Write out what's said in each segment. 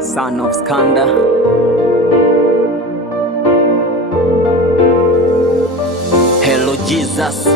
Son of Skanda. Hello Jesus,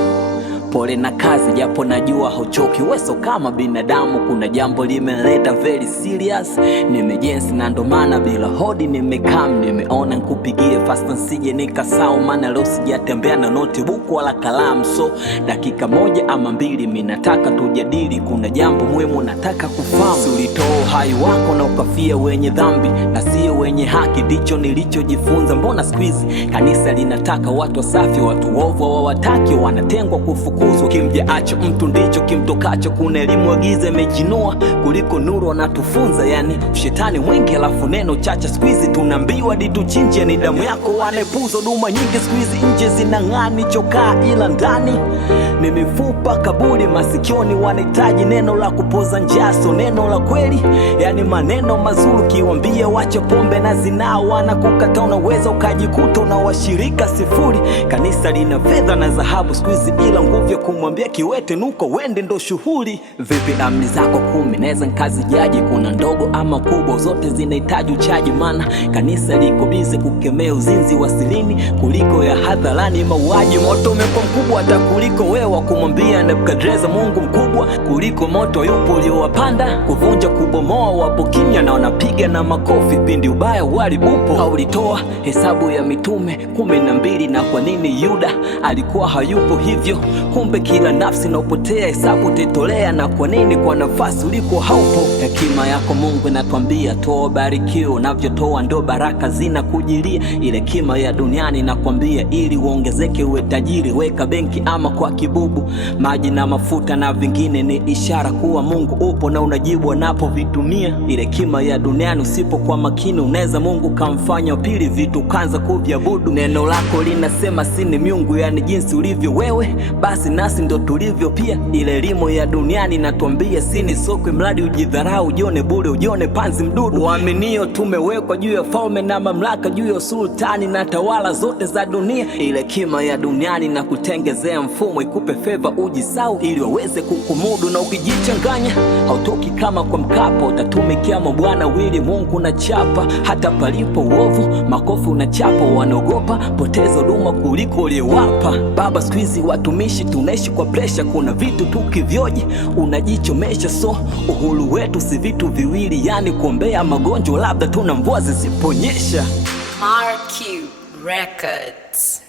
pole na kazi japo najua hauchoki. Weso kama binadamu, kuna jambo limeleta very serious. Nimejensi na ndo maana bila hodi nimekam. Nimeona nkupigie fast nsije nikasau, maana leo sijatembea na notebook wala kalamu. So dakika moja ama mbili minataka tujadili, kuna jambo muhimu nataka kufahamu. Ulitoa uhai wako na ukafia wenye dhambi na sio wenye haki, ndicho nilichojifunza. Mbona squeeze kanisa linataka watu wasafi, watu ovu hawataki, wanatengwa kufukuzwa. Kimjaacho mtu ndicho kimtokacho. Kuna elimu agiza imejinua kuliko nuru wanatufunza. Yani shetani mwingi alafu neno chacha. Squeeze tunaambiwa dituchinje, ni damu yako wanepuzo. Duma nyingi squeeze nje zinang'ani, chokaa ila ndani ni mifupa kaburi. Masikioni wanahitaji neno la kupoza njaso, neno la kweli, yani maneno mazuri. Kiwambia wacha pombe na zinao wanakukata, unaweza ukajikuta na washirika sifuri. Kanisa lina fedha na dhahabu squeeze, ila nguvu ya kumwambia kiwete nuko wende ndo shughuli. Vipi amri zako 10 naweza nkazi jaji? Kuna ndogo ama kubwa, zote zinahitaji uchaji. Mana kanisa liko bize kukemea uzinzi wasilini kuliko ya hadharani mauaji. Moto umekuwa mkubwa hata kuliko wewe kumwambia Nebukadreza Mungu mkubwa kuliko moto yupo uliowapanda kuvunja kubomoa. Wapo kimya na wanapiga na makofi pindi ubaya wali upo. Haulitoa hesabu ya mitume 12 na kwa nini Yuda alikuwa hayupo hivyo? Kumbe kila nafsi na upotea hesabu tetolea, na kwa nini kwa nafasi uliko haupo? Hekima yako Mungu inatuambia toa barikio, unavyotoa ndo baraka zina kujilia. Ile kima ya duniani nakwambia ili uongezeke uwe tajiri, weka benki ama kwa kibubu. Maji na mafuta na vingine ni ishara kuwa Mungu upo na unajibu wanapovitumia. Ile kima ya duniani usipo kwa makini unaweza Mungu kamfanya pili vitu kanza kuviabudu. Neno lako linasema sini miungu, yani jinsi ulivyo wewe basi nasi ndo tulivyo pia. Ile elimu ya duniani natuambia sini sokwe, mradi ujidharau, ujione bure, ujione panzi mdudu. Waaminio tumewekwa juu ya falme na mamlaka, juu ya sultani na tawala zote za dunia. Ile kima ya duniani na kutengezea mfumo ikupe favor ujisau ili waweze kukumudu. Na ukijichanganya hautoki kama kwa mkapa, utatumikia mabwana wili Mungu na chapa. Hata palipo uovu makofi unachapa, wanaogopa poteza duma kuliko uliyewapa. Baba squeeze watumishi tunaishi kwa pressure, kuna vitu tukivyoji unajichomesha. So uhuru wetu si vitu viwili, yani kuombea magonjwa labda tuna mvua zisiponyesha. Marq Records.